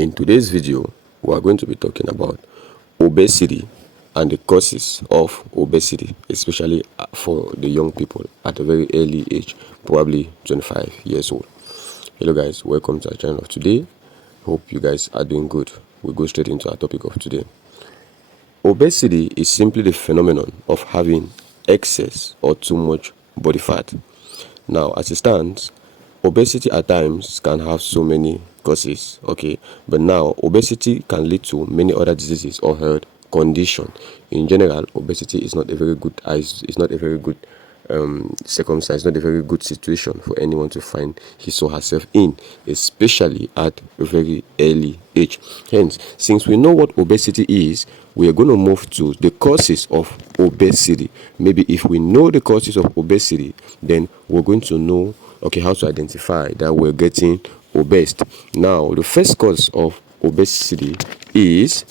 In today's video, we are going to be talking about obesity and the causes of obesity, especially for the young people at a very early age, probably 25 years old. Hello guys, welcome to our channel of today. Hope you guys are doing good. We'll go straight into our topic of today. Obesity is simply the phenomenon of having excess or too much body fat. Now, as it stands, obesity at times can have so many causes, okay? But now, obesity can lead to many other diseases or health conditions. In general, obesity is not a very good circumstance, not a very good situation for anyone to find his or herself in, especially at a very early age. Hence, since we know what obesity is, we are going to move to the causes of obesity. Maybe if we know the causes of obesity, then we're going to know, okay, how to identify that we're getting obese. Now, the first cause of obesity is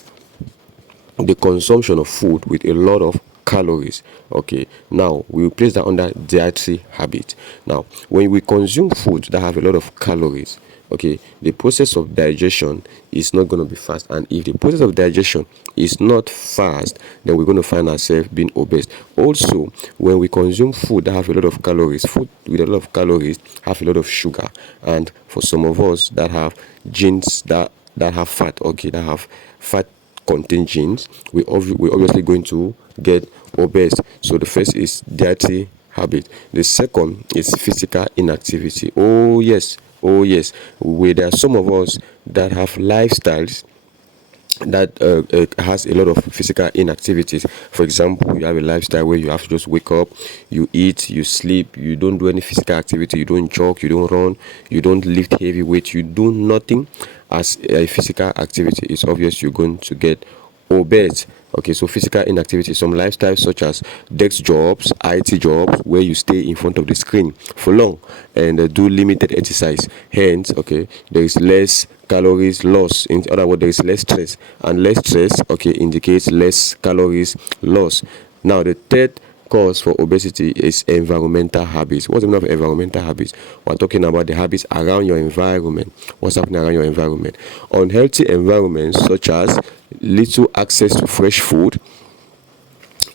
the consumption of food with a lot of calories. Okay, now we will place that under dietary habit. Now, when we consume food that have a lot of calories, okay, the process of digestion is not going to be fast, and if the process of digestion is not fast, then we're going to find ourselves being obese. Also, when we consume food that have a lot of calories, food with a lot of calories have a lot of sugar, and for some of us that have genes that have fat, okay, that have fat contain genes, we're obviously going to get obese. So the first is dietary habit. The second is physical inactivity. Oh yes, where there are some of us that have lifestyles that has a lot of physical inactivities. For example, you have a lifestyle where you have to just wake up, you eat, you sleep, you don't do any physical activity, you don't jog, you don't run, you don't lift heavy weight, you do nothing as a physical activity. It's obvious you're going to get obese. Okay, so physical inactivity, some lifestyles such as desk jobs, IT jobs, where you stay in front of the screen for long and do limited exercise. Hence, okay, there is less calories lost. In other words, there is less stress, and less stress, okay, indicates less calories lost. Now, the third cause for obesity is environmental habits. What's the meaning of environmental habits? We're talking about the habits around your environment. What's happening around your environment? Unhealthy environments such as little access to fresh food,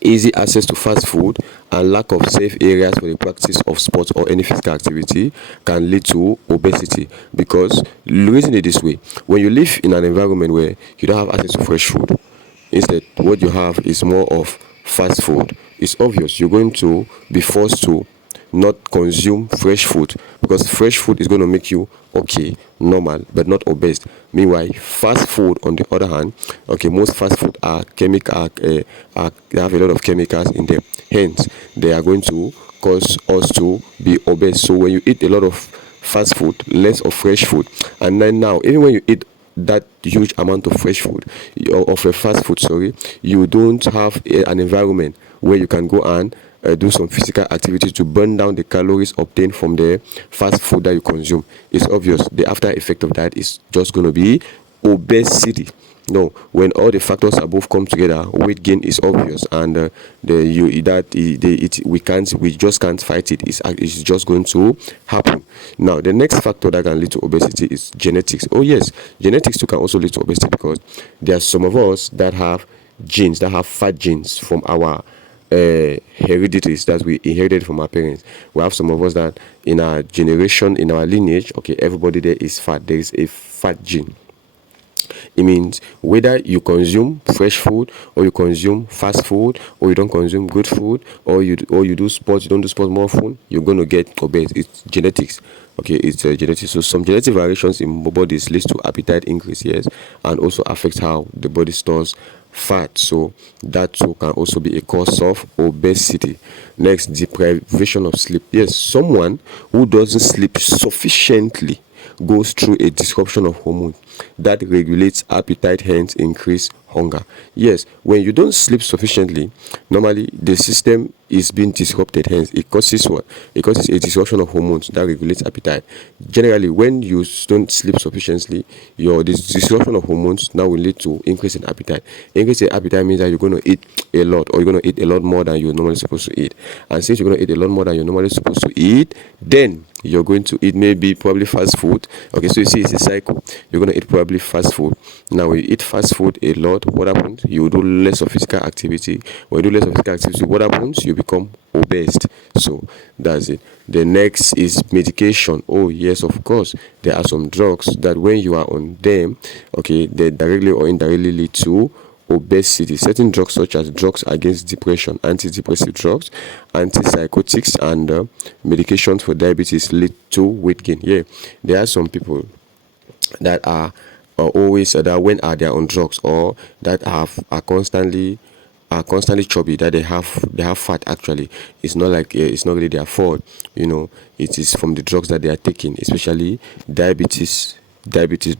easy access to fast food, and lack of safe areas for the practice of sports or any physical activity can lead to obesity. Because reason it this way: when you live in an environment where you don't have access to fresh food, instead what you have is more of fast food, it's obvious you're going to be forced to not consume fresh food, because fresh food is going to make you okay, normal, but not obese. Meanwhile, fast food on the other hand, okay, most fast food are chemical, they have a lot of chemicals in them. Hence, they are going to cause us to be obese. So when you eat a lot of fast food, less of fresh food, and then now even when you eat that huge amount of fresh food or of a fast food, you don't have an environment where you can go and do some physical activity to burn down the calories obtained from the fast food that you consume. It's obvious the after effect of that is just going to be obesity. No, when all the factors above come together, weight gain is obvious, and we just can't fight it. It's just going to happen. Now, the next factor that can lead to obesity is genetics. Oh yes, genetics too can also lead to obesity, because there are some of us that have genes, that have fat genes from our heredities that we inherited from our parents. We have some of us that in our generation, in our lineage, okay, everybody there is fat. There is a fat gene. It means whether you consume fresh food or you consume fast food, or you don't consume good food, or you do sports, you don't do sports more often, you're going to get obese. It's genetics. Okay, it's genetics. So some genetic variations in bodies leads to appetite increase, yes, and also affects how the body stores fat. So that too can also be a cause of obesity. Next, deprivation of sleep. Yes, someone who doesn't sleep sufficiently goes through a disruption of hormone that regulates appetite, hence increase hunger. Yes, when you don't sleep sufficiently, normally the system is being disrupted. Hence, it causes what? It causes a disruption of hormones that regulates appetite. Generally, when you don't sleep sufficiently, your this disruption of hormones now will lead to increase in appetite. Increase in appetite means that you're going to eat a lot, or you're going to eat a lot more than you're normally supposed to eat. And since you're going to eat a lot more than you're normally supposed to eat, then you're going to eat maybe probably fast food. Okay, so you see, it's a cycle. You're going to eat probably fast food. Now, when you eat fast food a lot, what happens? You do less of physical activity. When you do less of physical activity, what happens? You become obese. So that's it. The next is medication. Oh yes, of course, there are some drugs that when you are on them, okay, they directly or indirectly lead to obesity. Certain drugs such as drugs against depression, antidepressive drugs, antipsychotics, and medications for diabetes lead to weight gain. Yeah, there are some people that are always that when are they on drugs, or that are constantly chubby, that they have fat. Actually, it's not like it's not really their fault. It is from the drugs that they are taking, especially diabetes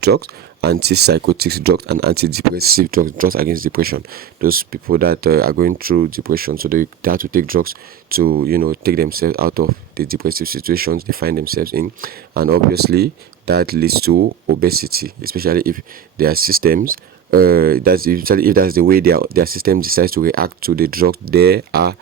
drugs, antipsychotics drugs, and antidepressive drugs against depression. Those people that are going through depression, so they have to take drugs to take themselves out of the depressive situations they find themselves in. And obviously that leads to obesity, especially if their systems that's usually if that's the way their system decides to react to the drug they are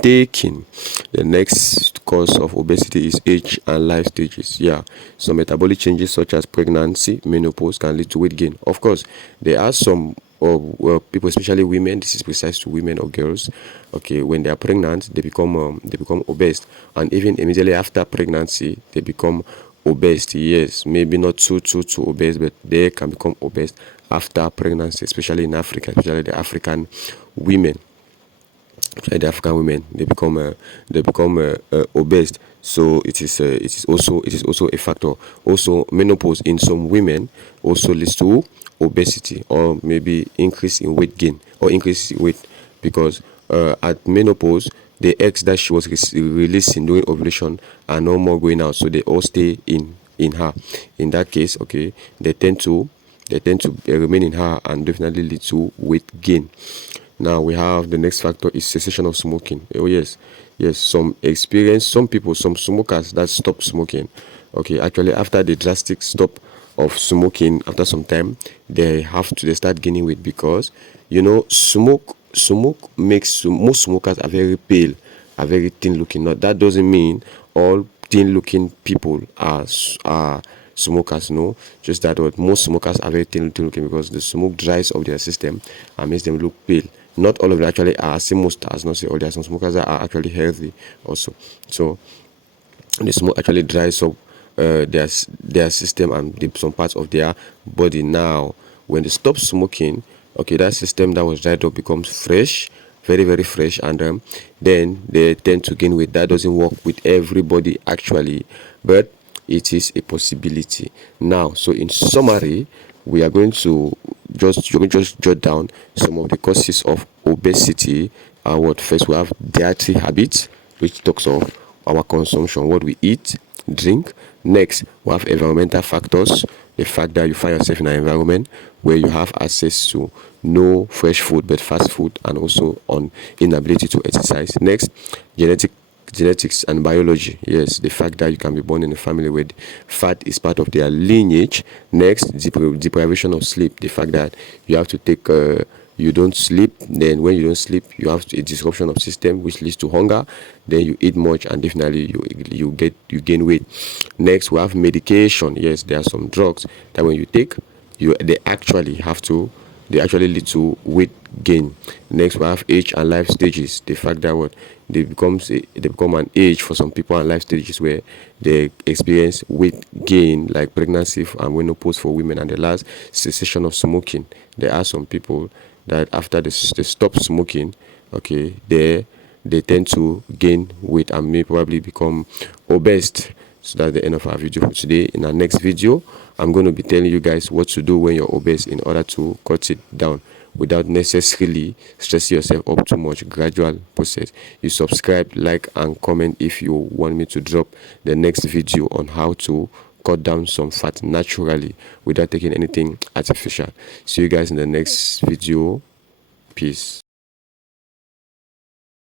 taking. The next cause of obesity is age and life stages. Yeah, some metabolic changes such as pregnancy, menopause can lead to weight gain. Of course, there are some people, especially women. This is precise to women or girls. Okay, when they are pregnant, they become obese, and even immediately after pregnancy, they become obese. Yes, maybe not too obese, but they can become obese after pregnancy, especially in Africa, especially the African women. They become obese. So it is also a factor. Also, menopause in some women also leads to obesity, or maybe increase in weight gain or increase in weight, because at menopause the eggs that she was releasing during ovulation are no more going out, so they all stay in her. In that case, okay, they tend to remain in her and definitely lead to weight gain. Now we have the next factor is cessation of smoking. Oh yes, yes. Some people, some smokers that stop smoking. Okay, actually after the drastic stop of smoking, after some time, they start gaining weight, because smoke makes most smokers are very pale, are very thin looking. Now that doesn't mean all thin looking people are smokers. No, just that what most smokers are very thin looking, because the smoke dries up their system and makes them look pale. Not all of them actually are. Say most, as not say all. There are some smokers that are actually healthy also. So the smoke actually dries up their system and some parts of their body. Now when they stop smoking, okay, that system that was dried up becomes fresh, very very fresh, and then they tend to gain weight. That doesn't work with everybody actually, but it is a possibility. Now, so in summary, we are going to just jot down some of the causes of obesity. What first, we have dietary habits, which talks of our consumption, what we eat, drink. Next, we have environmental factors, the fact that you find yourself in an environment where you have access to no fresh food but fast food, and also on inability to exercise. Next, genetics and biology. Yes, the fact that you can be born in a family where fat is part of their lineage. Next, deprivation of sleep, the fact that you have to take you don't sleep. Then when you don't sleep, you have a disruption of system which leads to hunger. Then you eat much and definitely you gain weight. Next, we have medication. Yes, there are some drugs that when you take, they actually lead to weight gain. Next, we have age and life stages. The fact that what they become an age for some people, and life stages where they experience weight gain, like pregnancy and menopause for women. And the last, cessation of smoking. There are some people that after they stop smoking, okay, they tend to gain weight and may probably become obese. So that's the end of our video for today. In our next video, I'm going to be telling you guys what to do when you're obese in order to cut it down without necessarily stressing yourself up too much. Gradual process. You subscribe, like, and comment if you want me to drop the next video on how to cut down some fat naturally without taking anything artificial. See you guys in the next video. Peace.